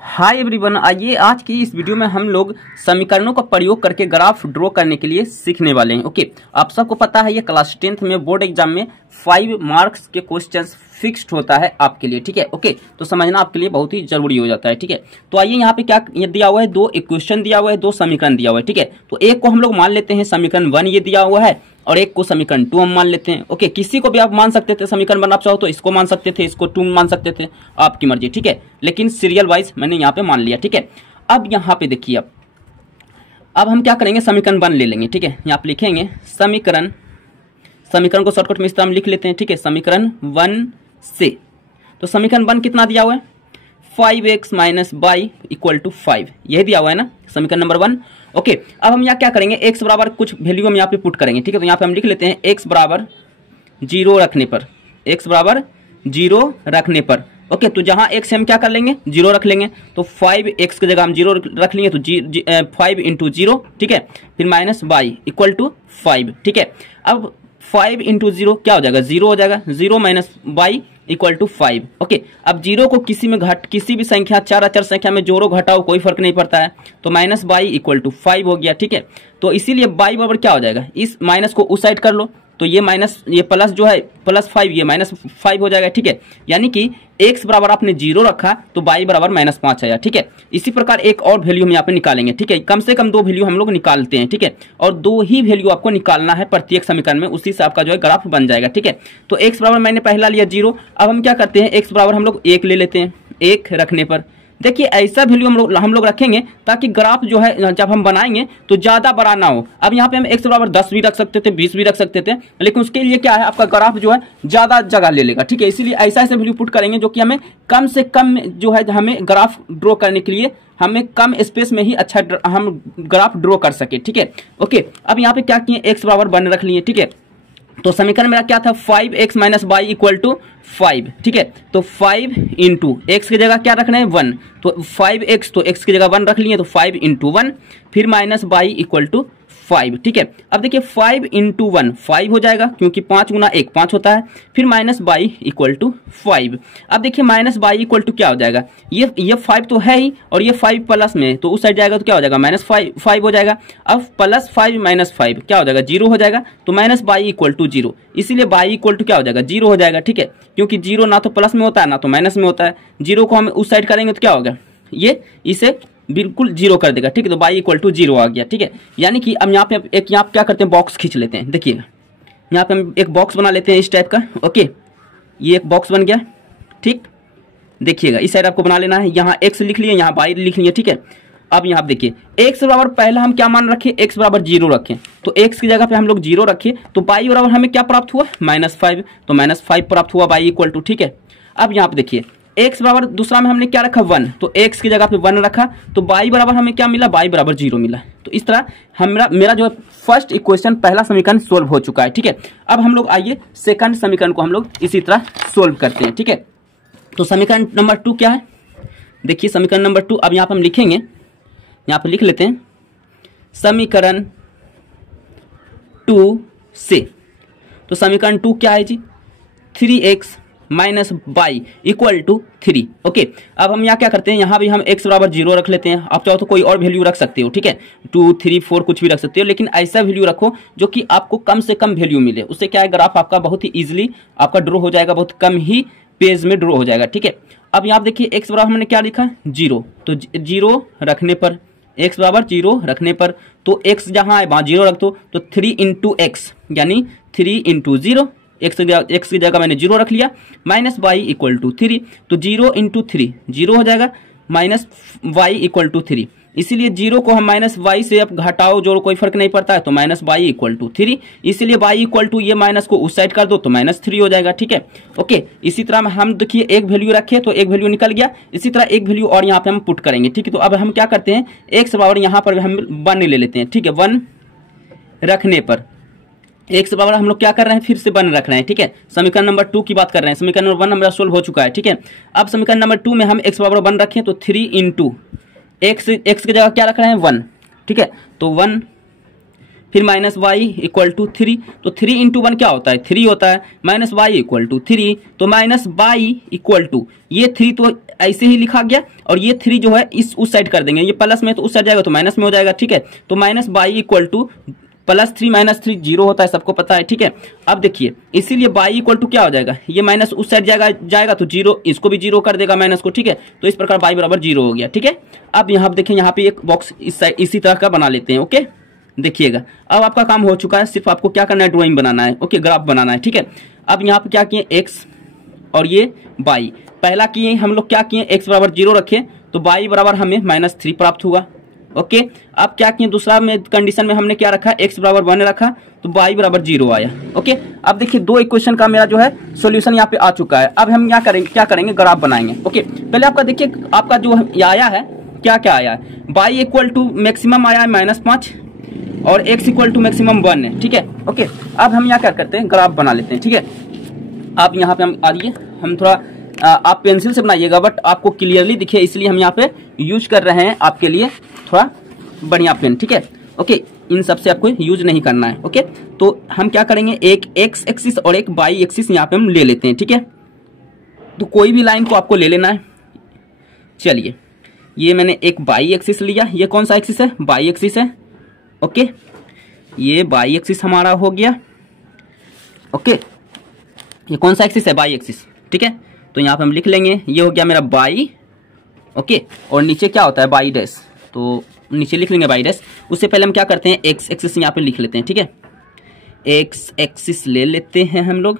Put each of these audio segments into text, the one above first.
Hi everyone, आइए आज की इस वीडियो में हम लोग समीकरणों का प्रयोग करके ग्राफ ड्रॉ करने के लिए सीखने वाले हैं। ओके, आप सबको पता है ये क्लास 10th में बोर्ड एग्जाम में 5 मार्क्स के क्वेश्चंस फिक्स्ड होता है आपके लिए। ठीक है, ओके, तो समझना आपके लिए बहुत ही जरूरी हो जाता है। ठीक है, तो आइए यहाँ पे क्या ये दिया हुआ है, 2 इक्वेशन दिया हुआ है, 2 समीकरण दिया हुआ है। ठीक है, तो एक को हम लोग मान लेते हैं समीकरण 1 ये दिया हुआ है और एक को समीकरण 2 हम मान लेते हैं। ओके, किसी को भी आप मान सकते थे समीकरण 1, आप चाहो तो इसको मान सकते थे, इसको 2 मान सकते थे, आपकी मर्जी। ठीक है, लेकिन सीरियल वाइज मैंने यहाँ पे मान लिया। ठीक है, अब यहाँ पे देखिए, अब हम क्या करेंगे, समीकरण 1 ले लेंगे। ठीक है, यहाँ पे लिखेंगे समीकरण को शॉर्टकट में इस तरह हम लिख लेते हैं। ठीक है, समीकरण 1 से, तो समीकरण 1 कितना दिया हुआ है, 5x minus y equal to 5, यही दिया हुआ है ना समीकरण नंबर 1। ओके, अब हम यहाँ क्या करेंगे, x बराबर कुछ वैल्यू हम यहाँ पे पुट करेंगे। ठीक है, तो यहाँ पे हम लिख लेते हैं x बराबर 0 रखने पर, x बराबर 0 रखने पर। ओके, तो जहाँ x हम क्या कर लेंगे, 0 रख लेंगे, तो 5x की जगह हम 0 रख लेंगे, तो 5 इंटू 0। ठीक है, फिर माइनस y इक्वल टू 5। ठीक है, अब 5 इंटू 0 क्या हो जाएगा, 0 हो जाएगा, 0 minus y equal to 5। Okay, अब 0 को किसी भी संख्या, चार अचर संख्या में जोड़ो घटाओ कोई फर्क नहीं पड़ता है, तो माइनस y इक्वल टू 5 हो गया। ठीक है, तो इसीलिए y बराबर क्या हो जाएगा, इस माइनस को उस साइड कर लो, तो ये माइनस, ये प्लस जो है प्लस 5, ये माइनस 5 हो जाएगा। ठीक है, यानी कि x बराबर आपने 0 रखा तो y बराबर -5 आया। ठीक है, इसी प्रकार एक और वैल्यू हम यहाँ पे निकालेंगे। ठीक है, कम से कम 2 वैल्यू हम लोग निकालते हैं। ठीक है, और 2 ही वैल्यू आपको निकालना है प्रत्येक समीकरण में, उसी से आपका जो है ग्राफ बन जाएगा। ठीक है, तो x बराबर मैंने पहला लिया 0, अब हम क्या करते हैं, x बराबर हम लोग 1 ले लेते हैं। 1 रखने पर देखिए ऐसा वैल्यू हम लोग रखेंगे ताकि ग्राफ जो है जब हम बनाएंगे तो ज्यादा बड़ा ना हो। अब यहाँ पे हम x बराबर 10 भी रख सकते थे, 20 भी रख सकते थे, लेकिन उसके लिए क्या है, आपका ग्राफ जो है ज्यादा जगह ले लेगा। ठीक है, इसीलिए ऐसा वैल्यू पुट करेंगे जो कि हमें कम से कम जो है, हमें ग्राफ ड्रॉ करने के लिए हमें कम स्पेस में ही अच्छा हम ग्राफ ड्रॉ कर सके। ठीक है, ओके, अब यहाँ पे क्या किए, x बराबर 1 रख लिए। ठीक है, तो समीकरण मेरा क्या था, 5x minus y equal to 5। ठीक है, तो 5 इंटू एक्स की जगह क्या रखना है, 1, तो 5x, तो x की जगह 1 रख लिए, तो 5 इंटू 1, फिर माइनस y इक्वल टू 5। ठीक है, अब देखिए 5 इंटू 1 5 हो जाएगा, क्योंकि 5 गुना 1 5 होता है, फिर माइनस y इक्वल टू 5। अब देखिए माइनस y इक्वल टू क्या हो जाएगा, ये 5 तो है ही, और ये 5 प्लस में, तो उस साइड जाएगा तो क्या हो जाएगा, -5 हो जाएगा। अब प्लस 5 माइनस 5 क्या हो जाएगा, 0 हो जाएगा, तो माइनस y इक्वल टू 0, इसीलिए y इक्वल टू क्या हो जाएगा, 0 हो जाएगा। ठीक है, क्योंकि 0 ना तो प्लस में होता है ना तो माइनस में होता है, 0 को हम उस साइड करेंगे तो क्या होगा, ये इसे बिल्कुल 0 कर देगा। ठीक है, तो y इक्वल टू 0 आ गया। ठीक है, यानी कि अब यहाँ पे एक यहाँ क्या करते हैं, बॉक्स खींच लेते हैं। देखिएगा यहाँ पे हम एक बॉक्स बना लेते हैं इस टाइप का। ओके, ये एक बॉक्स बन गया। ठीक, देखिएगा इस साइड आपको बना लेना है, यहाँ x लिख लिए, यहाँ y लिख लिए। ठीक है, अब यहाँ देखिए x बराबर पहला हम क्या मान रखे, x बराबर 0 रखें, तो x की जगह पे हम लोग 0 रखे, तो y बराबर हमें क्या प्राप्त हुआ, -5, तो -5 प्राप्त हुआ y इक्वल टू। ठीक है, अब यहाँ पे देखिए x बराबर दूसरा में हमने क्या रखा, 1, तो x की जगह पे 1 रखा, तो y बराबर हमें क्या मिला, y बराबर 0 मिला। तो इस तरह मेरा जो है फर्स्ट इक्वेशन, पहला समीकरण सोल्व हो चुका है। ठीक है, अब हम लोग आइए सेकंड समीकरण को हम लोग इसी तरह सोल्व करते हैं। ठीक है, तो समीकरण नंबर 2 क्या है, देखिए समीकरण नंबर 2, अब यहाँ पे हम लिखेंगे, यहाँ पे लिख लेते हैं समीकरण 2 से, तो समीकरण 2 क्या है जी, 3x minus y equal to 3। Okay, अब हम यहाँ क्या करते हैं, यहाँ भी हम x बराबर 0 रख लेते हैं, आप चाहो तो कोई और वैल्यू रख सकते हो। ठीक है, 2 3 4 कुछ भी रख सकते हो, लेकिन ऐसा वैल्यू रखो जो कि आपको कम से कम वैल्यू मिले, उससे क्या है, ग्राफ आपका बहुत ही ईजिली आपका ड्रॉ हो जाएगा, बहुत कम ही पेज में ड्रॉ हो जाएगा। ठीक है, अब यहाँ देखिए x बराबर हमने क्या लिखा, 0, तो 0 रखने पर, x बराबर 0 रखने पर, तो x जहाँ है वहाँ 0 रख दो, तो 3 इंटू एक्स, यानी 3 इंटू 0, x की जगह मैंने 0 रख लिया, माइनस y इक्वल टू 3, तो 0 इंटू 3 0 हो जाएगा, माइनस y इक्वल टू 3, इसीलिए 0 को हम माइनस y से अब घटाओ जोड़ो कोई फर्क नहीं पड़ता है, तो माइनस y इक्वल टू 3, इसीलिए y इक्वल टू, ये माइनस को उस साइड कर दो तो -3 हो जाएगा। ठीक है, ओके, इसी तरह हम देखिए एक वैल्यू रखे तो एक वैल्यू निकल गया, इसी तरह एक वैल्यू और यहाँ पे हम पुट करेंगे। ठीक है, तो अब हम क्या करते हैं, x बराबर यहाँ पर हम 1 ले लेते हैं। ठीक है, 1 रखने पर, x बराबर हम लोग क्या कर रहे हैं, फिर से 1 रख रहे हैं। ठीक है, समीकरण नंबर 2 की बात कर रहे हैं, समीकरण नंबर 1 हमारा सोल्व हो चुका है। ठीक है, अब समीकरण नंबर 2 में हम x बराबर 1 रखें, तो 3 इंटू x की जगह क्या रख रहे हैं, 1। ठीक है, तो 1, फिर माइनस वाई इक्वल टू 3, तो 3 इंटू 1 क्या होता है 3 होता है, माइनस वाई इक्वल टू 3, तो माइनस वाई इक्वल टू ये 3 तो ऐसे ही लिखा गया, और ये 3 जो है इस उस साइड कर देंगे, ये प्लस में तो उस साइड जाएगा तो माइनस में हो जाएगा, ठीक है। तो minus y equal to plus 3 minus 3 zero होता है, सबको पता है, ठीक है। अब देखिए इसीलिए बाई इक्वल टू क्या हो जाएगा, ये माइनस उस साइड जाएगा तो जीरो, इसको भी जीरो कर देगा माइनस को, ठीक है। तो इस प्रकार बाई बराबर जीरो हो गया, ठीक है। अब यहाँ देखिए यहाँ पे एक बॉक्स इस साइड इसी तरह का बना लेते हैं, ओके। देखिएगा अब आपका काम हो चुका है, सिर्फ आपको क्या करना है ड्राइंग बनाना है, ओके, ग्राफ बनाना है, ठीक है। अब यहाँ पे क्या किए एक्स और ये बाई, पहला किए हम लोग क्या किए एक्स बराबर जीरो रखे तो बाई बराबर हमें -3 प्राप्त हुआ, ओके। अब क्या किए दूसरा में कंडीशन में हमने क्या रखा x बराबर 1 रखा तो y बराबर 0 आया, ओके। अब देखिए दो इक्वेशन का मेरा जो है सॉल्यूशन यहाँ पे आ चुका है। अब हम क्या करेंगे ग्राफ बनाएंगे, ओके। पहले आपका देखिए आपका जो आया है क्या आया है, y इक्वल टू मैक्सिमम आया है -5 और x इक्वल टू मैक्सिमम 1 है, ठीक है, ओके। अब हम यहाँ क्या करते हैं ग्राफ बना लेते हैं, ठीक है। आप यहाँ पे हम आइए हम थोड़ा आप पेंसिल से बनाइएगा बट आपको क्लियरली दिखे इसलिए हम यहाँ पे यूज कर रहे हैं आपके लिए थोड़ा बढ़िया पेन, ठीक है, ओके। इन सब से आपको यूज नहीं करना है, ओके। तो हम क्या करेंगे एक एक्स एक्सिस और एक वाई एक्सिस यहाँ पे हम ले लेते हैं, ठीक है। तो कोई भी लाइन को आपको ले लेना है। चलिए ये मैंने एक वाई एक्सिस लिया, ये कौन सा एक्सिस है वाई एक्सिस है, ओके। ये वाई एक्सिस हमारा हो गया, ओके। ये कौन सा एक्सिस है वाई एक्सिस, ठीक है। तो यहाँ पे हम लिख लेंगे ये हो गया मेरा वाई, ओके। और नीचे क्या होता है वाई डैश, तो नीचे लिख लेंगे वाई डैश। उससे पहले हम क्या करते हैं एक्स एक्सिस यहाँ पे लिख लेते हैं, ठीक है। एक्स एक्सिस ले लेते हैं हम लोग,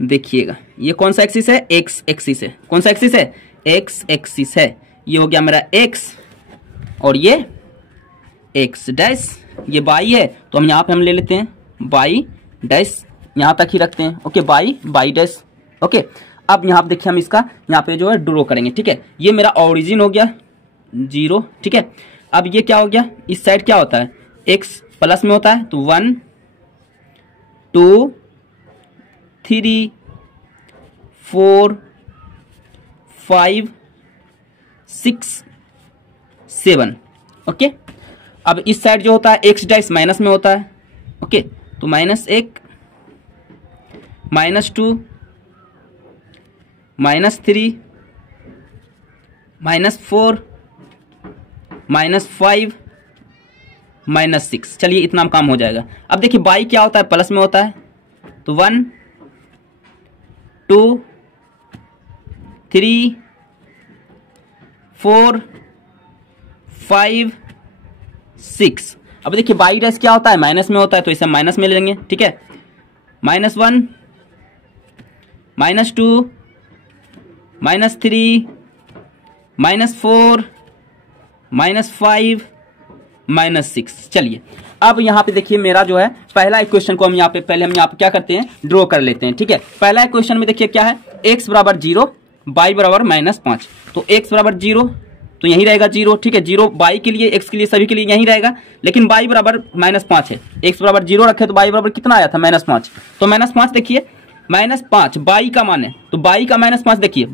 देखिएगा ये कौन सा एक्सिस है एक्स एक्सिस है, कौन सा एक्सिस है एक्स एक्सिस है। ये हो गया मेरा एक्स और ये एक्स डैश, ये वाई है तो हम यहाँ पे हम ले लेते हैं वाई डैश, यहाँ तक ही रखते हैं, ओके। Y dash, okay. अब यहाँ पे देखिए हम इसका यहाँ पे जो है ड्रॉ करेंगे, ठीक है। ये मेरा ओरिजिन हो गया 0, ठीक है। अब ये क्या हो गया इस साइड क्या होता है x प्लस में होता है तो 1 2 3 4 5 6 7, ओके। अब इस साइड जो होता है x डैश माइनस में होता है, ओके। तो -1 -2 -3 -4 -5 -6, चलिए इतना काम हो जाएगा। अब देखिए बाई क्या होता है प्लस में होता है तो 1 2 3 4 5 6। अब देखिए बाई डैश क्या होता है माइनस में होता है तो इसे माइनस में ले लेंगे, ठीक है। -1 -2 -3 -4 -5 -6। चलिए अब यहाँ पे देखिए मेरा जो है पहला इक्वेशन को हम यहाँ पे पहले हम यहाँ पे क्या करते हैं ड्रॉ कर लेते हैं, ठीक है। पहला इक्वेशन में देखिए क्या है x बराबर 0 y बराबर -5, तो x बराबर 0 तो यही रहेगा 0, ठीक है। 0 y के लिए x के लिए सभी के लिए यही रहेगा, लेकिन y बराबर -5 है, x बराबर 0 रखे तो y बराबर कितना आया था -5, तो -5 देखिए -5 y का मान है तो y का -5 देखिए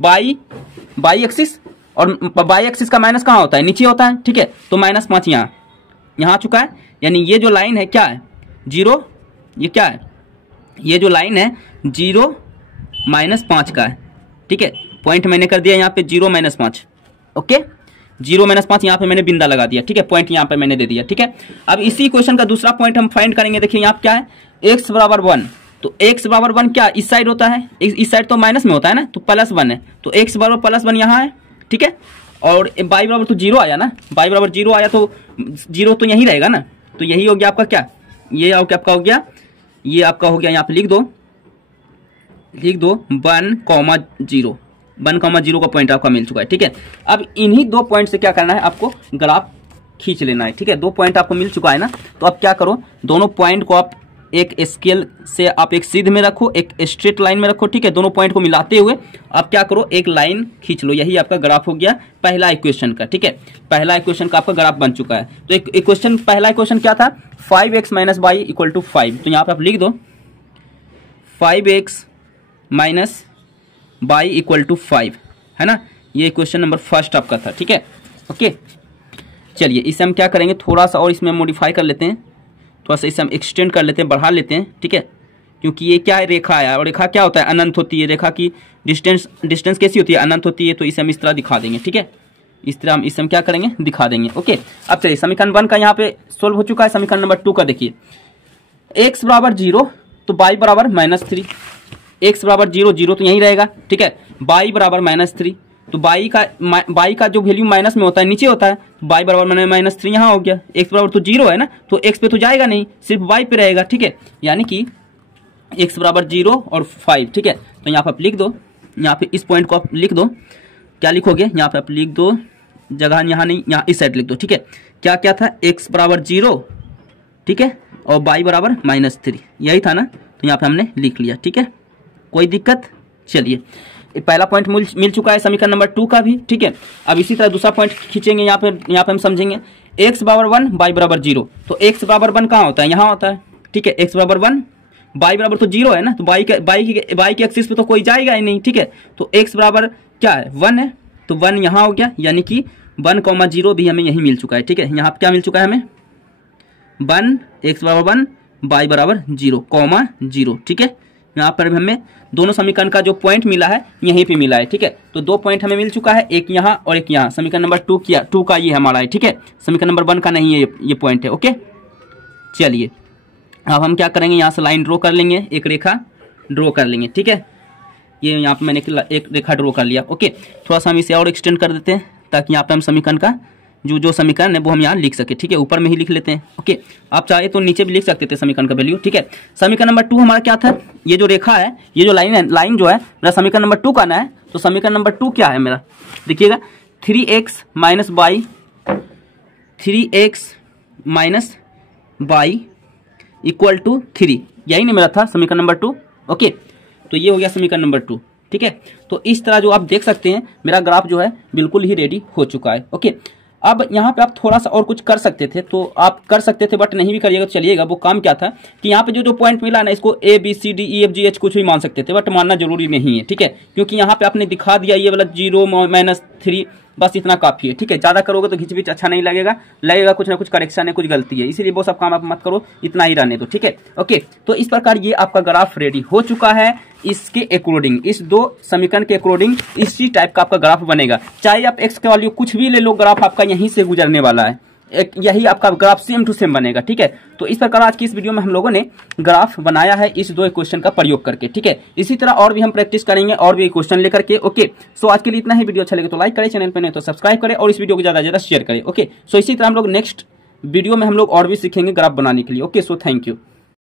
y एक्सिस और y एक्सिस का माइनस कहाँ होता है नीचे होता है, ठीक है। तो -5 यहाँ आ चुका है, यानी ये जो लाइन है क्या है 0, ये क्या है ये जो लाइन है 0 -5 का है, ठीक है। पॉइंट मैंने कर दिया यहाँ पे 0 -5, ओके। 0 -5 यहाँ पे मैंने बिंदा लगा दिया, ठीक है। पॉइंट यहाँ पे मैंने दे दिया, ठीक है। अब इसी क्वेश्चन का दूसरा पॉइंट हम फाइंड करेंगे। देखिए यहाँ पे क्या है x बराबर 1, तो x बराबर 1 क्या इस साइड होता है, इस साइड तो माइनस में होता है ना, तो +1 है तो x बराबर +1 यहाँ है, ठीक है। और y बराबर तो 0 आया ना, y बराबर 0 आया तो 0 तो यही रहेगा ना, तो यही हो गया आपका क्या, ये आपका हो गया, ये आपका हो गया, यहाँ पे लिख दो 1,0 का पॉइंट आपका मिल चुका है, ठीक है। अब इन्हीं दो पॉइंट से क्या करना है आपको ग्राफ खींच लेना है, ठीक है। 2 पॉइंट आपको मिल चुका है ना, तो अब क्या करो दोनों पॉइंट को आप एक स्केल से आप एक सीध में रखो, एक स्ट्रेट लाइन में रखो, ठीक है। दोनों पॉइंट को मिलाते हुए आप क्या करो एक लाइन खींच लो, यही आपका ग्राफ हो गया पहला इक्वेशन का, ठीक है। पहला इक्वेशन का आपका ग्राफ बन चुका है। तो एक इक्वेशन पहला इक्वेशन क्या था 5x - y = 5, तो यहाँ पे आप लिख दो 5x - y = 5, है ना। ये क्वेश्चन नंबर फर्स्ट आपका था, ठीक है, ओके। चलिए इसे हम क्या करेंगे थोड़ा सा और इसमें मॉडिफाई कर लेते हैं, थोड़ा सा इसे हम एक्सटेंड कर लेते हैं, बढ़ा लेते हैं, ठीक है, क्योंकि ये क्या है, रेखा है, और रेखा क्या होता है, अनंत होती है। रेखा की डिस्टेंस कैसी होती है, अनंत होती है। तो इसे हम इस तरह दिखा देंगे, ठीक है, इस तरह हम इसे हम क्या करेंगे, दिखा देंगे। ओके, अब चलिए समीकरण 1 का यहाँ पे सोल्व हो चुका है। समीकरण नंबर 2 का देखिए, x बराबर 0 तो y बराबर -3, x बराबर 0, 0 तो यहीं रहेगा, ठीक है, y बराबर -3 तो y का जो वैल्यू माइनस में होता है नीचे होता है, तो y बराबर -3 यहाँ हो गया। x बराबर तो 0 है ना, तो x पे तो जाएगा नहीं, सिर्फ y पे रहेगा, ठीक है, यानी कि x बराबर 0 और 5, ठीक है। तो यहाँ पर आप लिख दो, यहाँ पे इस पॉइंट को आप लिख दो, क्या लिखोगे, यहाँ पे आप लिख दो, जगह यहाँ नहीं, यहाँ इस साइड लिख दो, ठीक है। क्या क्या था, x बराबर 0, ठीक है, और y बराबर -3, यही था ना, तो यहाँ पे हमने लिख लिया, ठीक है, कोई दिक्कत। चलिए, पहला पॉइंट मिल चुका है समीकरण नंबर 2 का भी, ठीक है। अब इसी तरह दूसरा पॉइंट खींचेंगे, यहाँ पे हम समझेंगे x बराबर 1, y बराबर 0, तो x बराबर 1 कहाँ होता है, यहाँ होता है, ठीक है, x बराबर 1, y बराबर तो 0 है ना, तो y के एक्सिस पे तो कोई जाएगा ही नहीं, ठीक है, तो x बराबर क्या है, 1 है, तो 1 यहाँ हो गया, यानी कि 1,0 भी हमें यही मिल चुका है, ठीक है। यहाँ पे क्या मिल चुका है हमें, 1, x बराबर 1, y बराबर 0,0, ठीक है। यहाँ पर हमें दोनों समीकरण का जो पॉइंट मिला है यहीं पे मिला है, ठीक है। तो 2 पॉइंट हमें मिल चुका है, एक यहाँ और एक यहाँ। समीकरण नंबर 2 का ये हमारा है, ठीक है, समीकरण नंबर 1 का नहीं है, ये पॉइंट है। ओके, चलिए अब हम क्या करेंगे, यहाँ से लाइन ड्रॉ कर लेंगे, एक रेखा ड्रॉ कर लेंगे, ठीक है। ये यहाँ पे मैंने एक रेखा ड्रॉ कर लिया। ओके, थोड़ा सा हम इसे और एक्सटेंड कर देते हैं, ताकि यहाँ पे हम समीकरण का जो समीकरण है वो हम यहाँ लिख सके, ठीक है। ऊपर में ही लिख लेते हैं। ओके, आप चाहे तो नीचे भी लिख सकते थे समीकरण का वैल्यू, ठीक है। समीकरण नंबर 2 हमारा क्या था, ये जो रेखा है, ये जो लाइन है, लाइन जो है मेरा समीकरण नंबर 2 का ना है, तो समीकरण नंबर 2 क्या है मेरा, देखिएगा, 3x minus y equal to 3, यही नहीं मेरा था समीकरण नंबर 2। ओके, तो ये हो गया समीकरण नंबर 2, ठीक है। तो इस तरह जो आप देख सकते हैं, मेरा ग्राफ जो है बिल्कुल ही रेडी हो चुका है। ओके, अब यहाँ पे आप थोड़ा सा और कुछ कर सकते थे, तो आप कर सकते थे, बट नहीं भी करिएगा तो चलिएगा। वो काम क्या था कि यहाँ पे जो पॉइंट मिला ना, इसको A B C D E F G H कुछ भी मान सकते थे, बट मानना जरूरी नहीं है, ठीक है, क्योंकि यहाँ पे आपने दिखा दिया ये वाला 0 -3, बस इतना काफी है, ठीक है। ज्यादा करोगे तो घिच अच्छा नहीं लगेगा कुछ ना कुछ करेक्शन है, कुछ गलती है, इसीलिए वो सब काम आप मत करो, इतना ही रहने दो, ठीक है। ओके, तो इस प्रकार ये आपका ग्राफ रेडी हो चुका है। इसके अकॉर्डिंग, इस 2 समीकरण के अकॉर्डिंग इसी टाइप का आपका ग्राफ बनेगा। चाहे आप x का वैल्यू कुछ भी ले लो, ग्राफ आपका यहीं से गुजरने वाला है, यही आपका ग्राफ सेम टू सेम बनेगा, ठीक है। तो इस प्रकार आज की इस वीडियो में हम लोगों ने ग्राफ बनाया है इस 2 इक्वेशन का प्रयोग करके, ठीक है। इसी तरह और भी हम प्रैक्टिस करेंगे, और भी इक्वेशन लेकर के। ओके, सो आज के लिए इतना ही। वीडियो अच्छा लगे तो लाइक करें, चैनल पर नहीं तो सब्सक्राइब करें, और इस वीडियो को ज्यादा से ज्यादा शेयर करें। ओके, सो इसी तरह हम लोग नेक्स्ट वीडियो में हम लोग और भी सीखेंगे ग्राफ बनाने के लिए। Okay, so thank you.